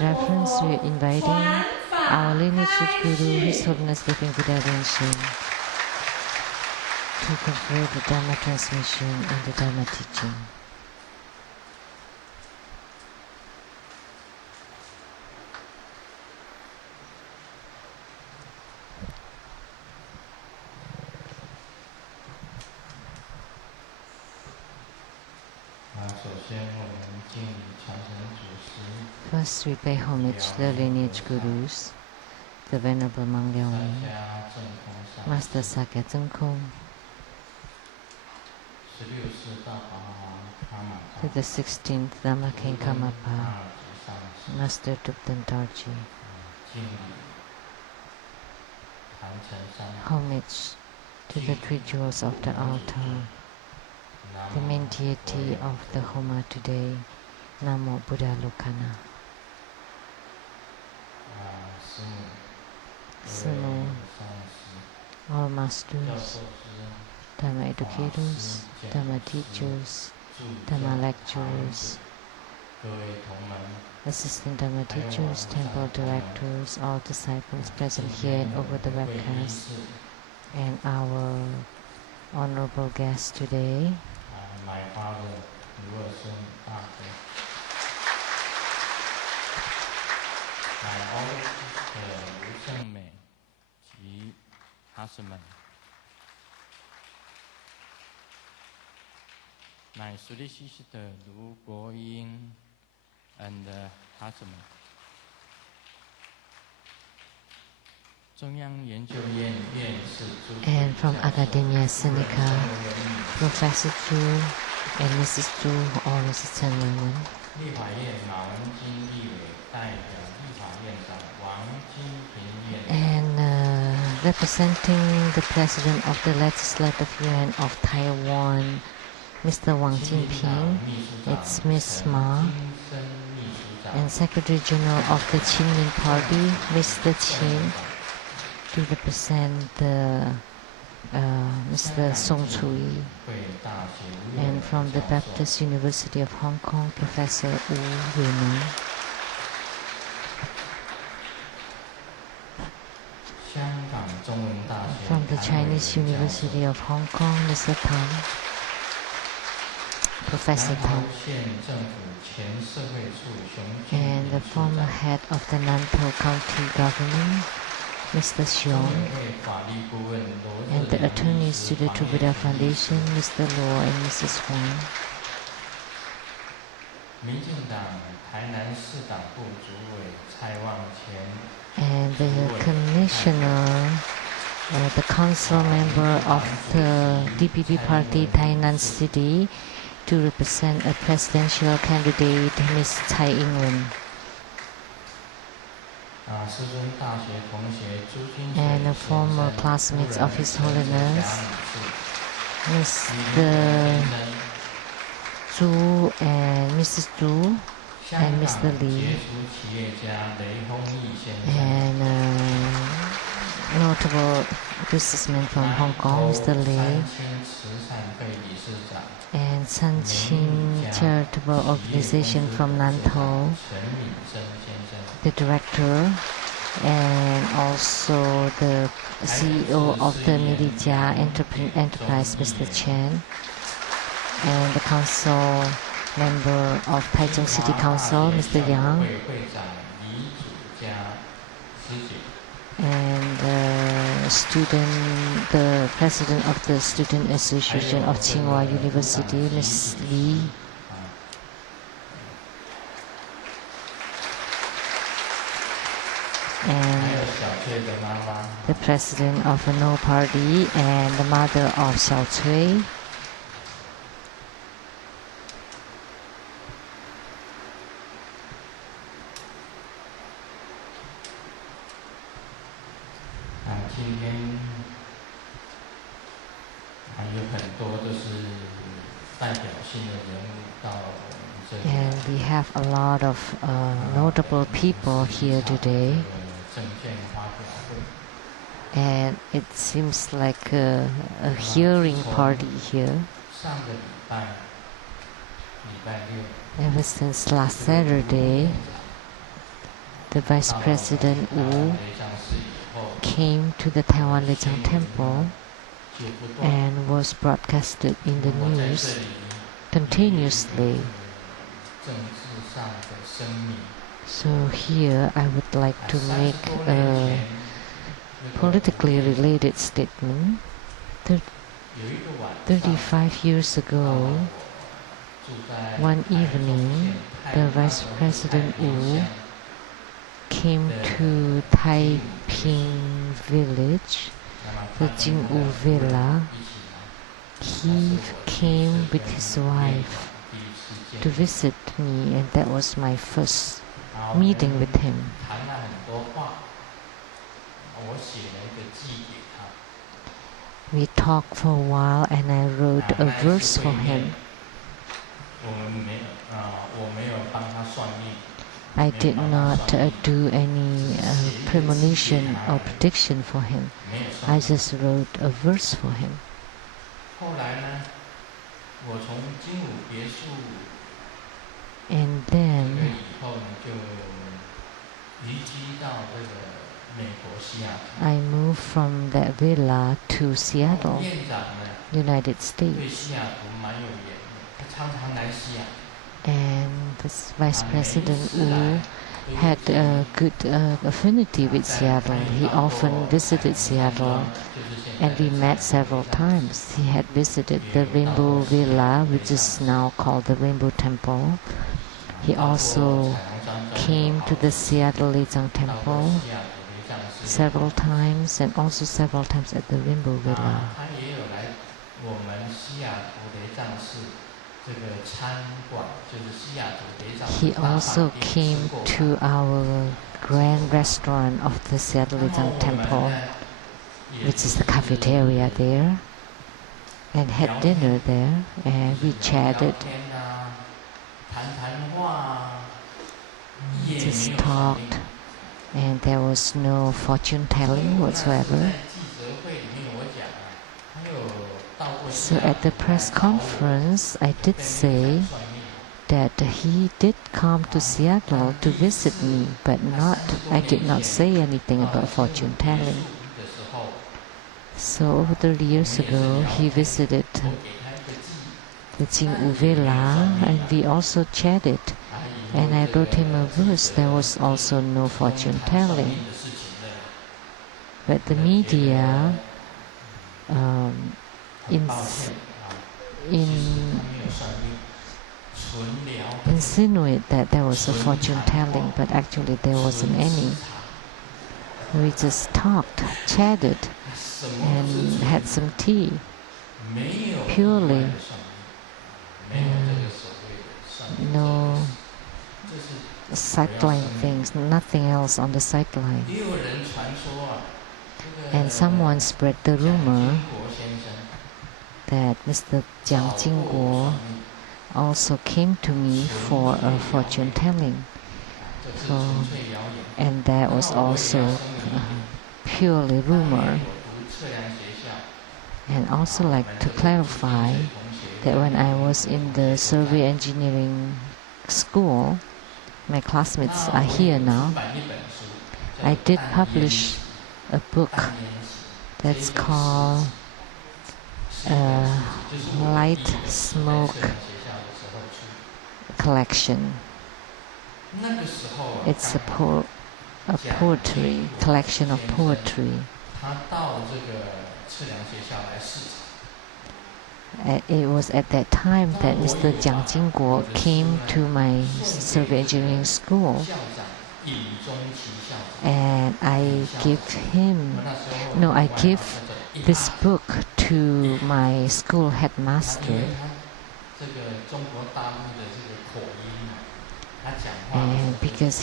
reference, we are inviting our lineage Guru, His Holiness Living Buddha Lian, to confer the Dharma transmission and the Dharma teaching. First, we pay homage to the lineage gurus, the Venerable Mang Liang, Master Sakya Tsang, to the 16th Dhamma King Karmapa, Master Tupten Tarji. Homage to the three jewels of the altar, the main deity of the Homa today, Namo Buddha Lokana. Sumo, all masters, Dharma educators, Dharma teachers, Dharma lecturers, assistant Dharma teachers, temple directors, all disciples present here and over the webcast, and our honorable guest today, my father, my older sister, Sheng-yen, 及他是们 my Swedish sister, Lian, and 他是们 and from Academia Sinica, Professor Zhu and Mrs. Zhu, all Mrs. and women. And representing the President of the Legislative Yuan of Taiwan, Mr. Wang Jinping, it's Ms. Ma, and Secretary General of the Qinmin Party, Mr. Qin, to represent Mr. Song Chui, and from the Baptist University of Hong Kong, Professor Wu Weimeng. From the Chinese University of Hong Kong, Mr. Tang, Professor Tang, and the former head of the Nantou County government, Mr. Xiong, and the attorneys to the True Buddha Foundation, Mr. Luo and Mrs. Huang. And the commissioner, the council member of the DPP party, Tainan City, to represent a presidential candidate, Ms. Tsai Ing-wen. And the former classmates of His Holiness, Mr. Zhu and Mrs. Zhu, and Mr. Li, and notable businessman from Hong Kong, Mr. Li, and San Qing Charitable Organization from Nantou, the director, and also the CEO of the Midijia Enterprise, Mr. Chen, and the council member of Taichung City Council, Mr. Yang, and the president of the Student Association of Tsinghua University, Ms. Li, and the president of the No Party and the mother of Xiao Cui. And we have a lot of notable people here today. And it seems like a hearing party here. Ever since last Saturday, the Vice President Wu came to the Taiwan Lian Temple and was broadcasted in the news continuously. So here I would like to make a politically related statement. 35 years ago, one evening, the Vice President Wu came to Taiping village, the Jingwu Villa. He came with his wife to visit me, and that was my first meeting with him. We talked for a while, and I wrote a verse for him. I did not do any premonition or prediction for him. I just wrote a verse for him. And then I moved from that villa to Seattle, United States. And this Vice President Wu had a good affinity with Seattle. He often visited Seattle, and we met several times. He had visited the Rainbow Villa, which is now called the Rainbow Temple. He also came to the Seattle Lian Temple several times, and also several times at the Rainbow Villa. He also came to our grand restaurant of the Seattle Lian Temple, which is the cafeteria there, and had dinner there, and we chatted, just talked, and there was no fortune telling whatsoever. So at the press conference, I did say that he did come to Seattle to visit me, but I did not say anything about fortune telling. So over 30 years ago, he visited the Jingwu Villa, and we also chatted, and I wrote him a verse. There was also no fortune telling, but the media insinuate that there was a fortune telling, but actually there wasn't any. We just talked, chatted, and had some tea, purely. No sideline things, nothing else on the sideline. And someone spread the rumor that Mr. Jiang Jingguo also came to me for a fortune telling. And that was also purely rumor. And also like to clarify that when I was in the survey engineering school, my classmates are here now, I did publish a book that's called Light Smoke Collection. It's a poetry collection of poetry. It was at that time that Mr. Jiang Jingguo came to my survey engineering school, and I give this book to my school headmaster, and because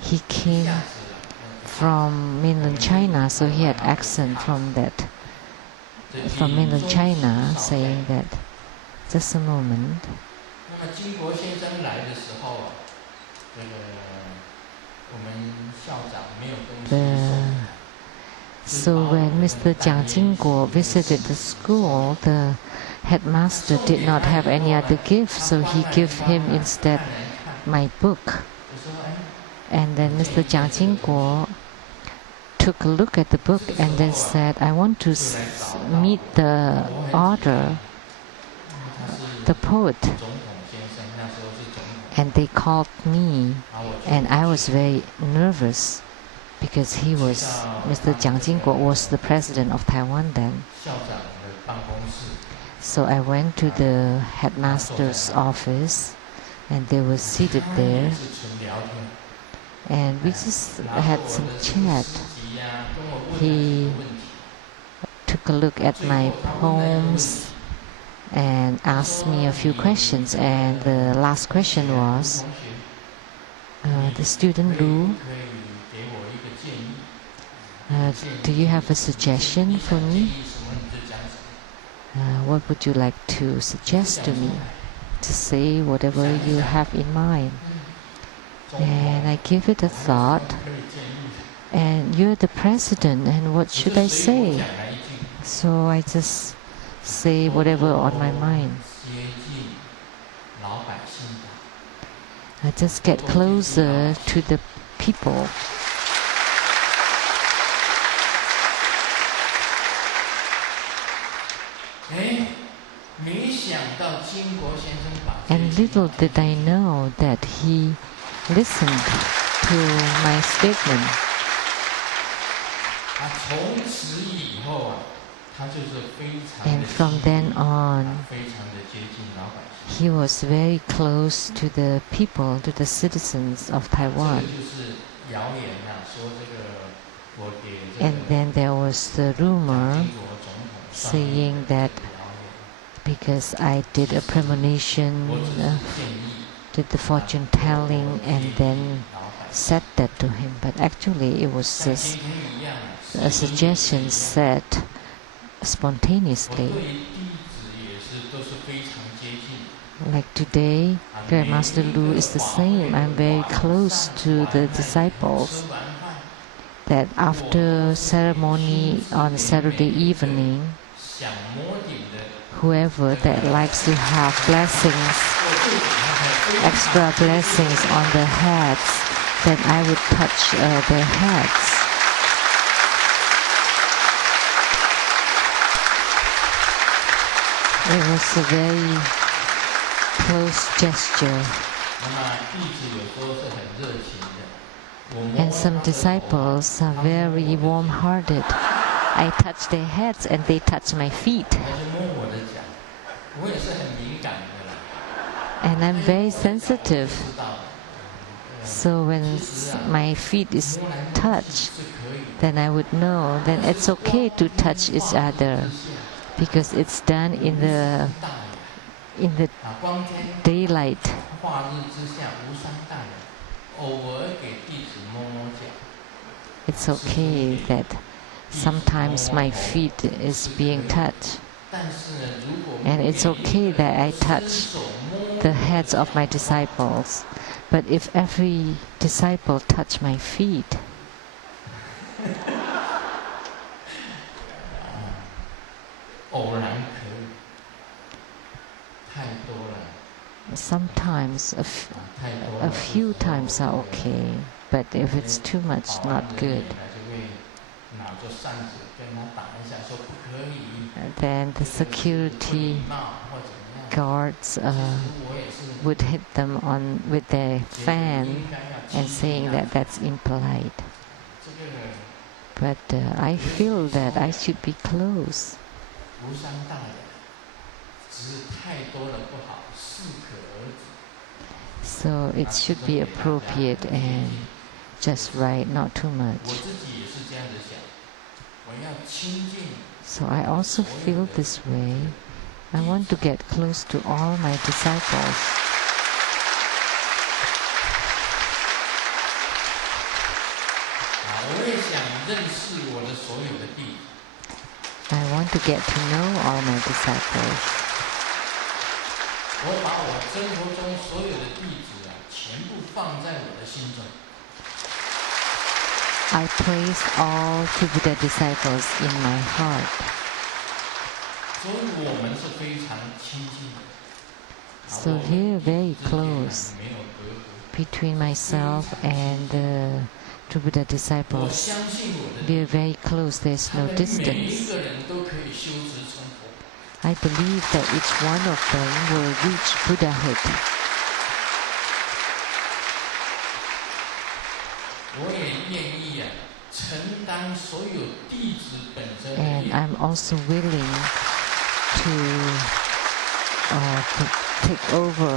he came from mainland China, so he had accent from mainland China, saying that, just a moment. So when Mr. Jiang Jingguo visited the school, the headmaster did not have any other gift, so he gave him instead my book. And then Mr. Jiang Jingguo took a look at the book and then said, I want to meet the author, the poet. And they called me, and I was very nervous because Mr. Jiang Jingguo was the president of Taiwan then. So I went to the headmaster's office, and they were seated there, and we just had some chat. He took a look at my poems and asked me a few questions, and the last question was, the student Lu, do you have a suggestion for me? What would you like to suggest to me? To say whatever you have in mind. And I give it a thought, and you're the president, and what should I say? So I just say whatever on my mind. I just get closer to the people. And little did I know that he listened to my statement. And from then on, he was very close to the people, to the citizens of Taiwan. And then there was the rumor saying that because I did a premonition, did the fortune telling, and then said that to him. But actually it was just a suggestion said spontaneously. Like today, Grandmaster Lu is the same. I'm very close to the disciples. That after ceremony on Saturday evening, whoever that likes to have blessings, extra blessings on their heads, then I would touch their heads. It was a very close gesture. And some disciples are very warm-hearted. I touch their heads and they touch my feet. And I'm very sensitive. So when my feet is touched, then I would know, then it's okay to touch each other because it's done in the daylight. It's okay that sometimes my feet is being touched. And it's okay that I touch the heads of my disciples. But if every disciple touch my feet, sometimes a few times are okay, but if it's too much, not good. Then the security guards would hit them with their fan and saying that that's impolite. But I feel that I should be close. So it should be appropriate and just right, not too much. So I also feel this way. I want to get close to all my disciples. I want to get to know all my disciples. I place all True Buddha disciples in my heart. So we are very close. between myself and the True Buddha disciples. We are very close, there's no distance. I believe that each one of them will reach Buddhahood. And I'm also willing to take over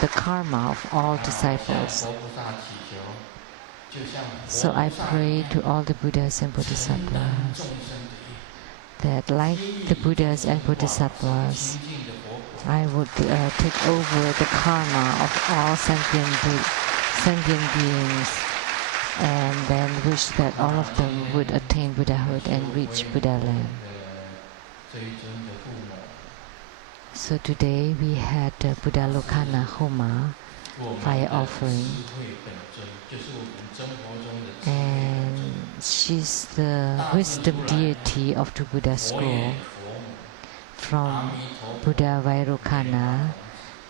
the karma of all disciples. So I pray to all the Buddhas and Bodhisattvas that, like the Buddhas and Bodhisattvas, I would take over the karma of all sentient beings, and then wish that all of them would attain Buddhahood and reach Buddha land. So today we had Buddha Lokana Homa, fire offering, and she's the wisdom deity of the Buddha school, from Buddha Vairocana,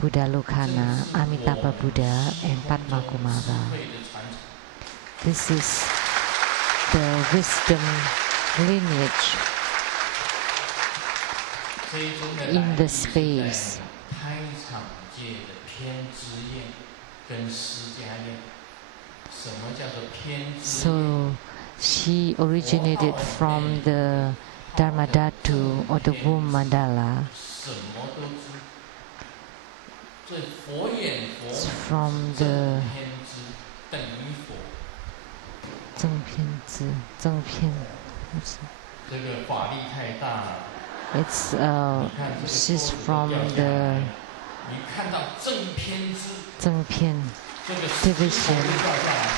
Buddha Lokana, Amitabha Buddha, and Padma Kumara. This is the wisdom lineage in the space. So she originated from the Dharma Dhatu or the womb mandala. It's from the It's she's from the Zhengpian division,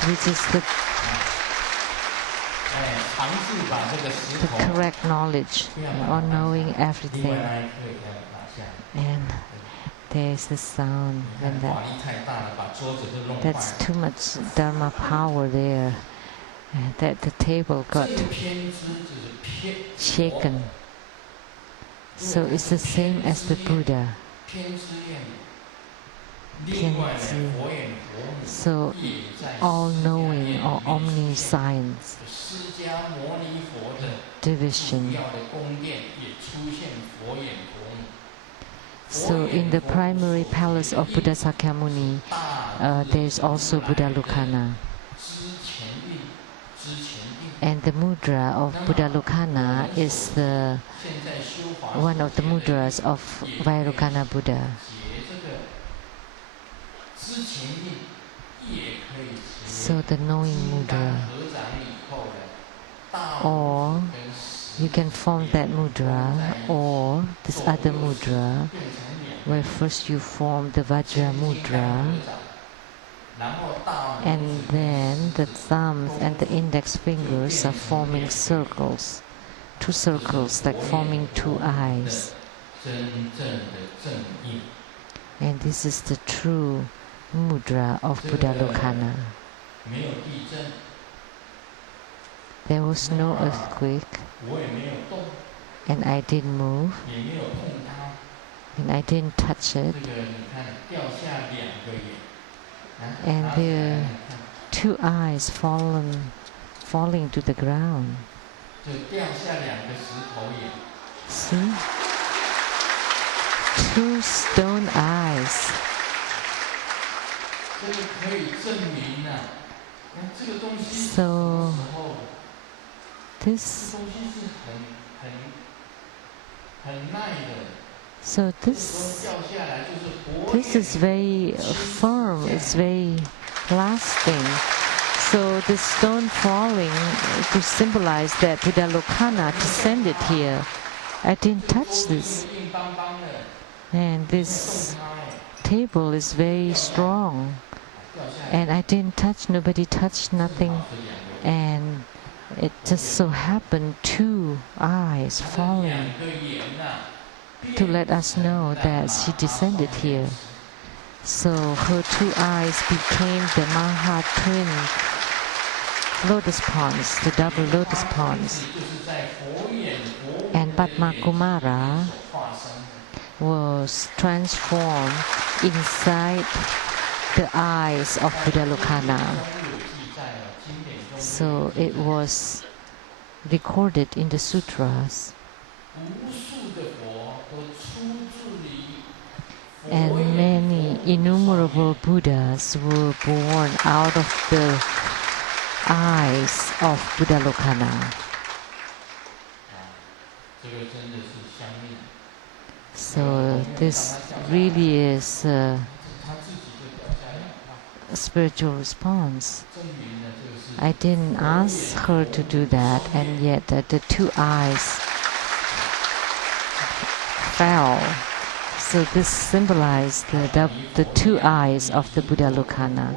which is the correct knowledge, or knowing everything. And there's the sound, and that's too much Dharma power there, that the table got shaken. So it's the same as the Buddha. Pianzi. So all-knowing or omniscience division. So in the primary palace of Buddha Sakyamuni, there is also Buddha Lokana. And the mudra of Buddha Lokana is one of the mudras of Vairocana Buddha. So the knowing mudra, or you can form that mudra or this other mudra, where first you form the Vajra mudra, and then the thumbs and the index fingers are forming circles, two circles like forming two eyes. And this is the true mudra of Buddha Lokana. There was no earthquake, and I didn't move, and I didn't touch it. And there are two eyes falling to the ground. See? Two stone eyes. So this is very firm, it's very lasting. So the stone falling to symbolize that Buddha Lokana descended here. I didn't touch this. And this table is very strong. And I didn't touch, nobody touched, nothing. And it just so happened two eyes falling to let us know that she descended here. So her two eyes became the Maha twin lotus ponds, the double lotus ponds. And Padma Kumara was transformed inside the eyes of Buddha Lokana. So it was recorded in the sutras. And many innumerable Buddhas were born out of the eyes of Buddha Lokana. So this really is a spiritual response. I didn't ask her to do that, and yet the two eyes fell. So this symbolized the two eyes of the Buddha Lokana.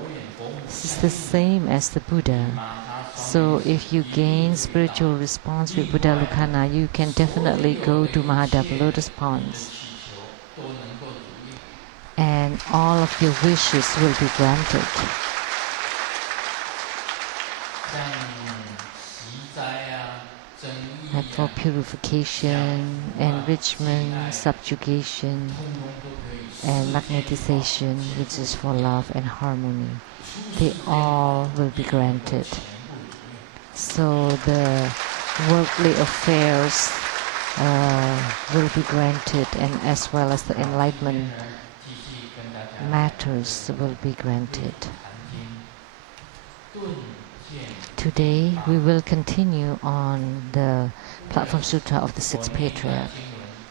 This is the same as the Buddha. So if you gain spiritual response with Buddha Lokana, you can definitely go to Mahadeva Lotus Ponds. And all of your wishes will be granted. Like for purification, enrichment, subjugation, and magnetization, which is for love and harmony, they all will be granted. So the worldly affairs will be granted, and as well as the enlightenment matters will be granted. Today we will continue on the Platform Sutra of the Sixth Patriarch,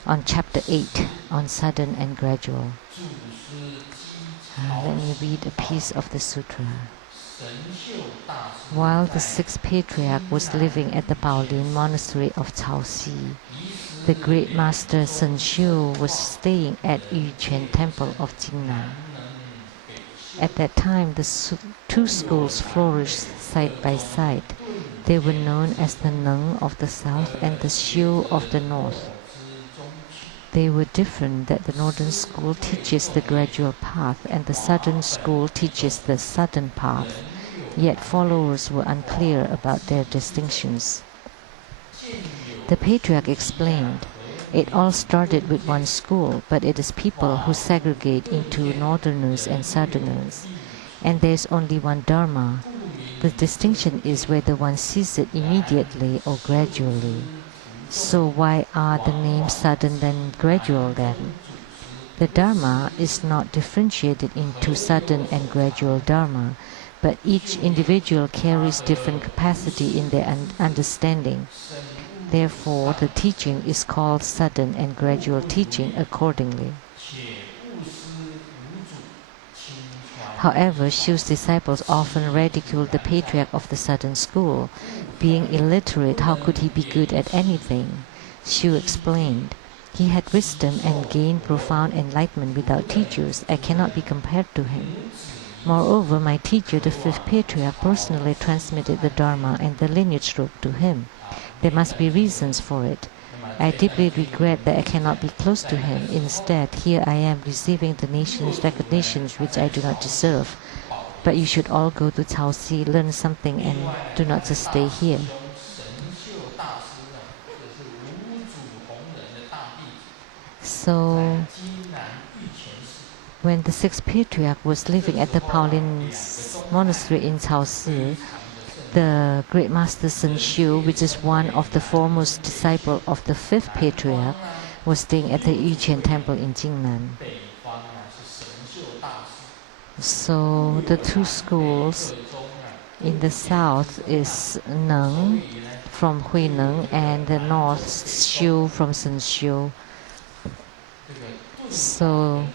on Chapter 8, on Sudden and Gradual. Let me read a piece of the sutra. While the Sixth Patriarch was living at the Baolin Monastery of Caoxi, the great master Sen Xiu was staying at Yuquan Temple of Jingnan. At that time, the two schools flourished side by side. They were known as the Neng of the south and the Xiu of the north. They were different that the northern school teaches the gradual path and the southern school teaches the sudden path, yet followers were unclear about their distinctions. The Patriarch explained, "It all started with one school, but it is people who segregate into northerners and southerners. And there is only one Dharma. The distinction is whether one sees it immediately or gradually. So why are the names sudden and gradual then? The Dharma is not differentiated into sudden and gradual Dharma, but each individual carries different capacity in their understanding. Therefore, the teaching is called sudden and gradual teaching accordingly." However, Xiu's disciples often ridiculed the Patriarch of the sudden school. Being illiterate, how could he be good at anything? Xiu explained, "He had wisdom and gained profound enlightenment without teachers. I cannot be compared to him. Moreover, my teacher, the fifth Patriarch, personally transmitted the Dharma and the lineage rope to him. There must be reasons for it. I deeply regret that I cannot be close to him. Instead, here I am receiving the nation's recognitions which I do not deserve. But you should all go to Caoxi, learn something, and do not just stay here." So, when the Sixth Patriarch was living at the Baolin Monastery in Caoxi, the great master Sen Xiu, which is one of the foremost disciples of the fifth Patriarch, was staying at the Yuquan Temple in Jingnan. So the two schools in the south is Neng from Hui Neng and the north Xiu from Sen Xiu. So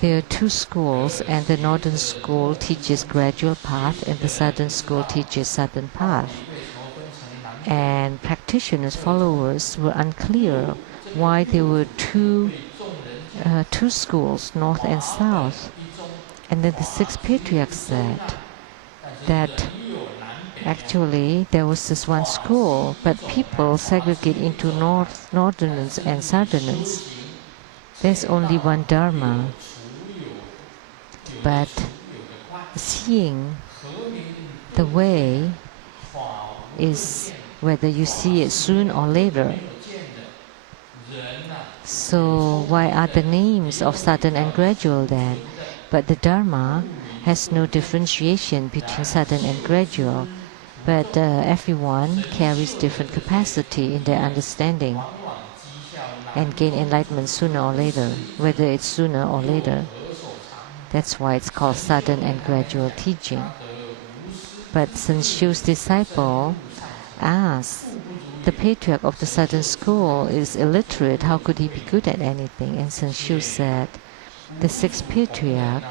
there are two schools, and the northern school teaches gradual path and the southern school teaches sudden path. And practitioners, followers were unclear why there were two schools, north and south. And then the Sixth Patriarch said that actually there was this one school, but people segregate into northerners and southerners. There's only one Dharma. But seeing the way is whether you see it soon or later. So why are the names of sudden and gradual then? But the Dharma has no differentiation between sudden and gradual, but everyone carries different capacity in their understanding and gain enlightenment sooner or later, whether it's sooner or later. That's why it's called sudden and gradual teaching. But Sun Xiu's disciple asked, the patriarch of the sudden school is illiterate, how could he be good at anything? And Sun Xiu said, the sixth patriarch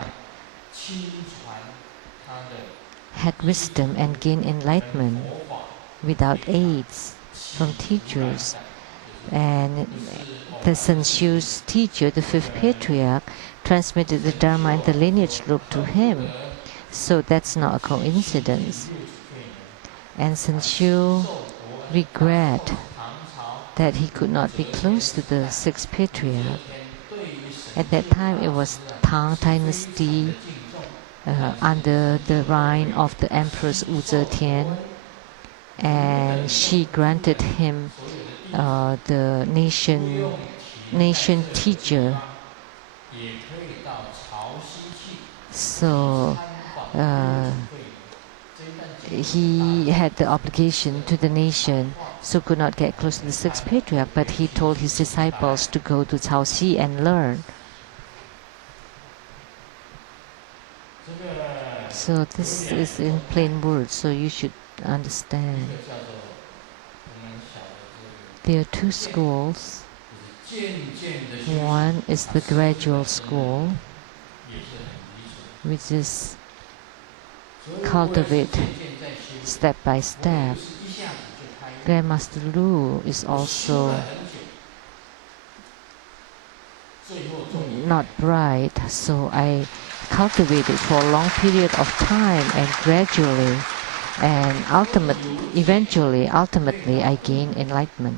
had wisdom and gained enlightenment without aids from teachers. And the Sun Xiu's teacher, the fifth patriarch, transmitted the Dharma and the lineage group to him. So that's not a coincidence. And Sun Xiu regret that he could not be close to the sixth patriarch. At that time it was Tang dynasty under the reign of the Empress Wu Zetian, and she granted him the nation teacher. So he had the obligation to the nation, so could not get close to the sixth patriarch, but he told his disciples to go to Caoxi and learn. So this is in plain words, so you should understand. There are two schools. One is the gradual school, which is cultivate step by step. Grandmaster Lu is also not bright, so I cultivated for a long period of time and gradually and ultimately I gain enlightenment.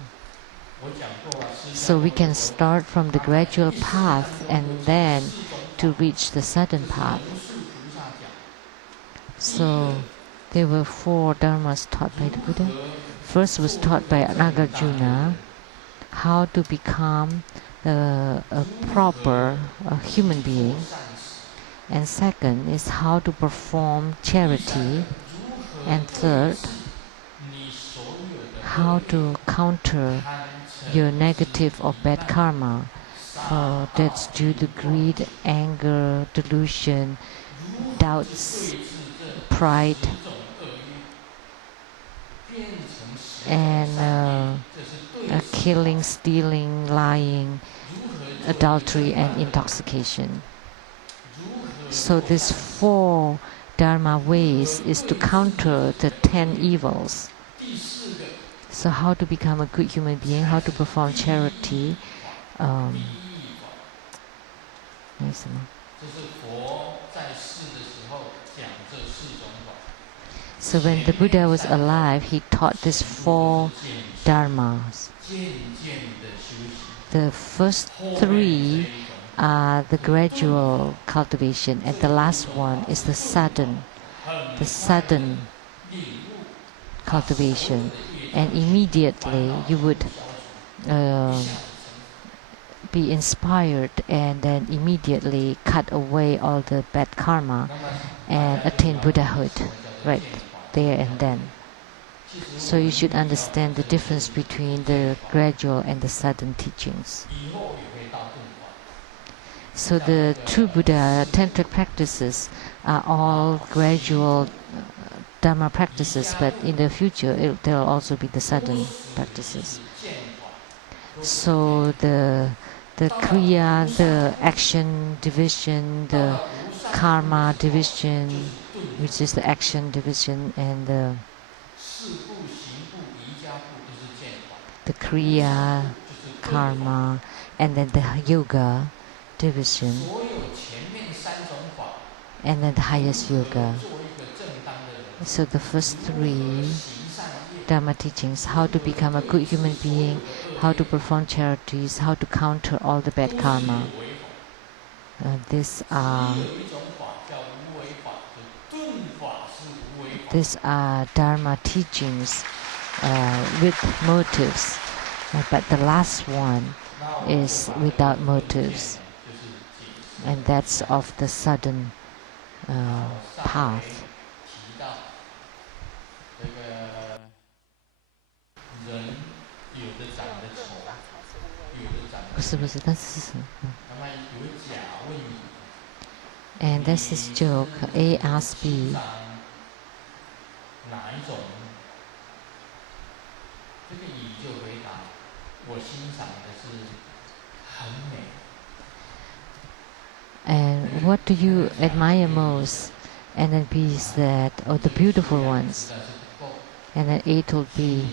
So we can start from the gradual path and then to reach the sudden path. So there were 4 dharmas taught by the Buddha. First was taught by Nagarjuna, how to become a proper human being. And second is how to perform charity. And third, how to counter your negative or bad karma. That's due to greed, anger, delusion, doubts, pride, and killing, stealing, lying, adultery, and intoxication. So these 4 Dharma ways is to counter the 10 evils. So how to become a good human being, how to perform charity. So when the Buddha was alive, he taught these 4 dharmas. The first 3 are the gradual cultivation, and the last one is the sudden cultivation. And immediately you would be inspired and then immediately cut away all the bad karma and attain Buddhahood right there and then. So you should understand the difference between the gradual and the sudden teachings. So the true Buddha tantric practices are all gradual Dharma practices, but in the future there will also be the sudden practices. So the kriya, the action division, the karma division, which is the action division, and the kriya, karma, and then the yoga division, and then the highest yoga. So the first 3 Dharma teachings, how to become a good human being, how to perform charities, how to counter all the bad karma. These are Dharma teachings with motives, but the last one is without motives. and that's of the sudden path. 不是不是，但是是什么？And this is joke. A asks B. And what do you admire most? And then B said, "Oh, the beautiful ones." And then A told B,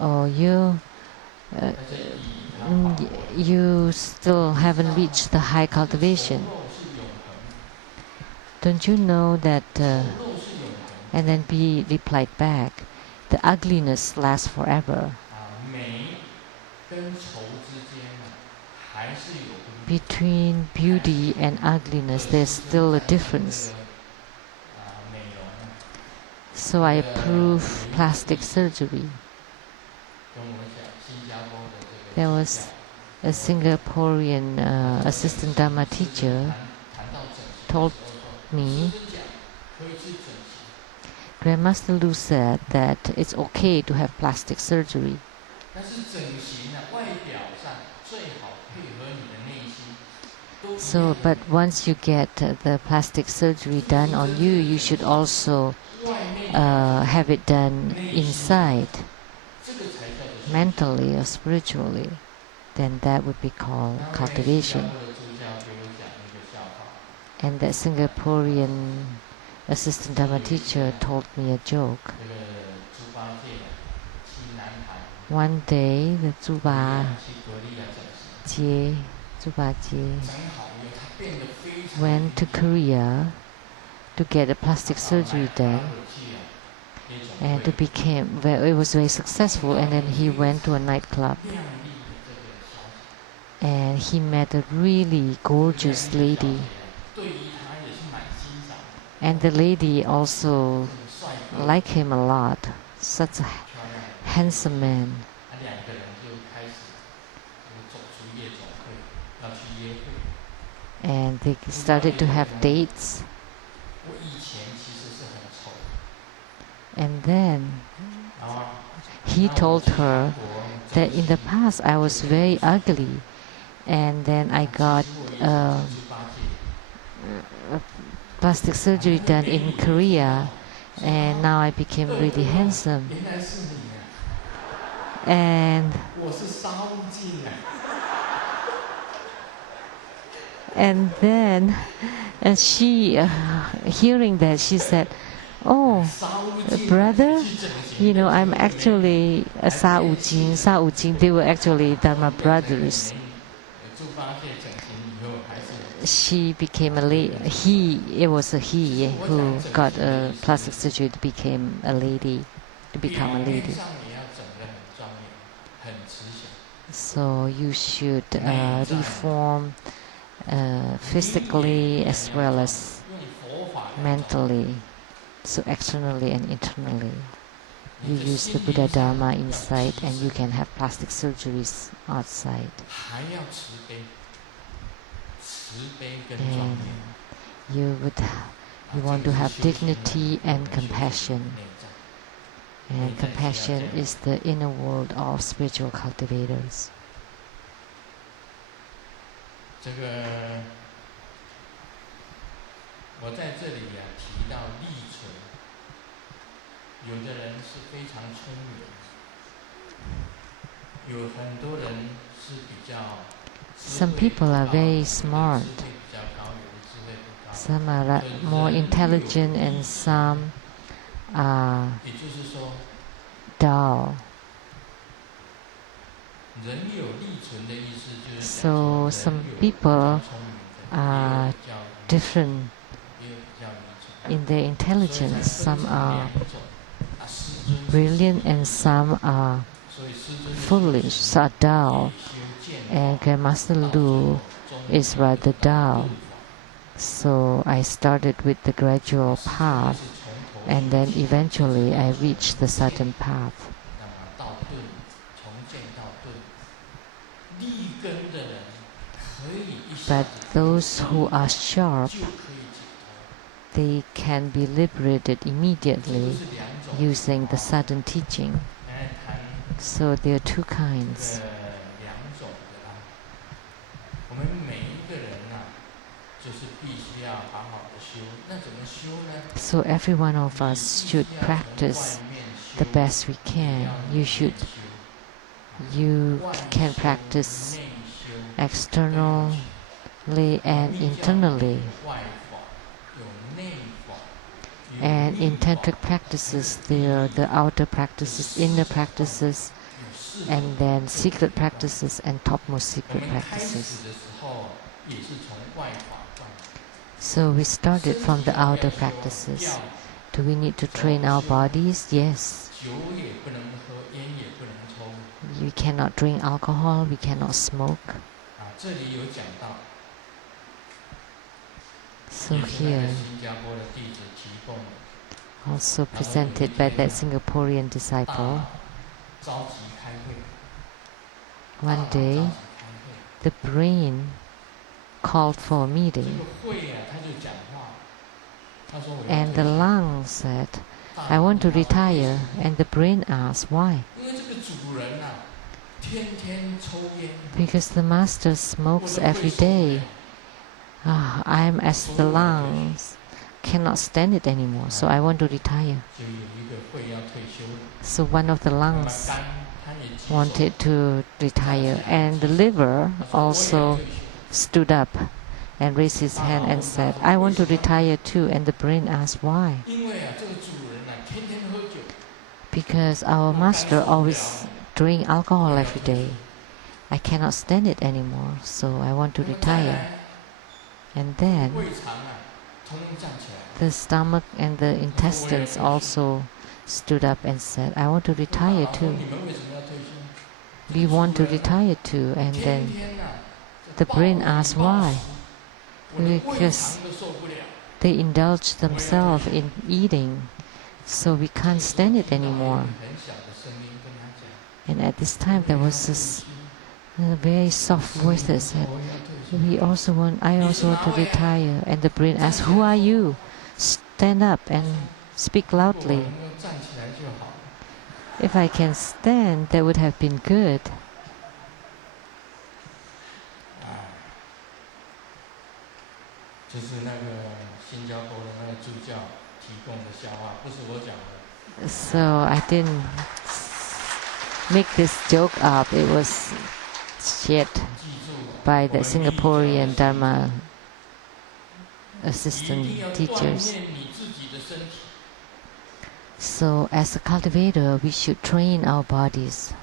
"Oh, you still haven't reached the high cultivation. Don't you know that?" And then B replied back, "The ugliness lasts forever." Between beauty and ugliness, there's still a difference. So I approve plastic surgery. There was a Singaporean assistant Dharma teacher told me, Grandmaster Lu said that it's okay to have plastic surgery. So, but once you get the plastic surgery done on you, you should also have it done inside, mentally or spiritually. Then that would be called cultivation. And that Singaporean assistant Dharma teacher told me a joke. One day, the Zhuba Jie went to Korea to get a plastic surgery done, and it was very successful. And then he went to a nightclub, and he met a really gorgeous lady, and the lady also liked him a lot. Such a handsome man. And they started to have dates. And then he told her that in the past I was very ugly, and then I got plastic surgery done in Korea, and now I became really handsome. And then she, hearing that, she said, "Oh, brother, you know, I'm actually a Sa-u-jin. Sa-u-jin, they were actually Dharma brothers." She became a lady. It was a he who got a plastic surgery to become a lady. So you should reform physically as well as mentally, so externally and internally. You use the Buddha Dharma inside, and you can have plastic surgeries outside. And you want to have dignity and compassion. And compassion is the inner world of spiritual cultivators. Some people are very smart. Some are more intelligent, and some are dull. So some people are different in their intelligence. Some are brilliant and some are foolish, so dull. And Grandmaster Lu is rather dull. So I started with the gradual path, and then eventually I reached the sudden path. But those who are sharp, they can be liberated immediately using the sudden teaching. So there are two kinds. So every one of us should practice the best we can. You can practice externally and internally. And in tantric practices, there are the outer practices, inner practices, and then secret practices and topmost secret practices. So we started from the outer practices. Do we need to train our bodies? Yes. We cannot drink alcohol, we cannot smoke. So here, also presented by that Singaporean disciple, one day the brain called for a meeting, and the lung said, I want to retire, and the brain asked, why? Because the master smokes every day. I am as the lungs, cannot stand it anymore, so I want to retire. So one of the lungs wanted to retire, and the liver also stood up and raised his hand and said, I want to retire too. And the brain asked, why? Because our master always drink alcohol every day. I cannot stand it anymore, so I want to retire. And then the stomach and the intestines also stood up and said, I want to retire too. We want to retire too. And then the brain asked, why? Because they indulge themselves in eating, so we can't stand it anymore. And at this time there was this very soft voice that said, I also want to retire. And the brain asked, who are you? Stand up and speak loudly. If I can stand, that would have been good. So I didn't make this joke up. It was shared by the Singaporean Dharma assistant teachers. So as a cultivator, we should train our bodies.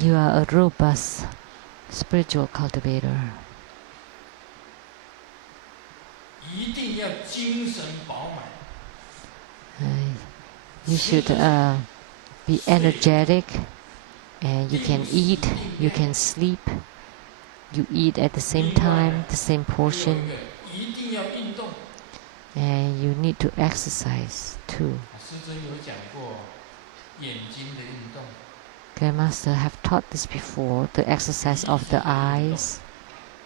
You are a robust spiritual cultivator. You should be energetic, and you can eat, you can sleep, you eat at the same time, the same portion, and you need to exercise too. Grandmaster have taught this before, the exercise of the eyes,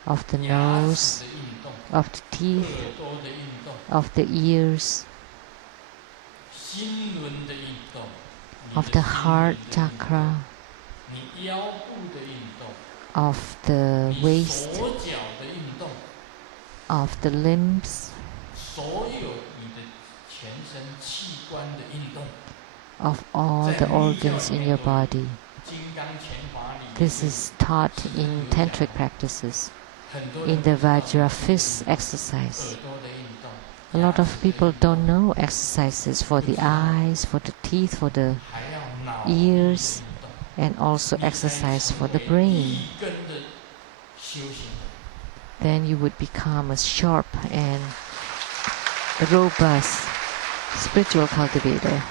of the nose, of the teeth, of the ears, of the heart chakra, of the waist, of the limbs, of all the organs in your body. This is taught in tantric practices, in the Vajra exercise. A lot of people don't know exercises for the eyes, for the teeth, for the ears, and also exercise for the brain. Then you would become a sharp and robust spiritual cultivator.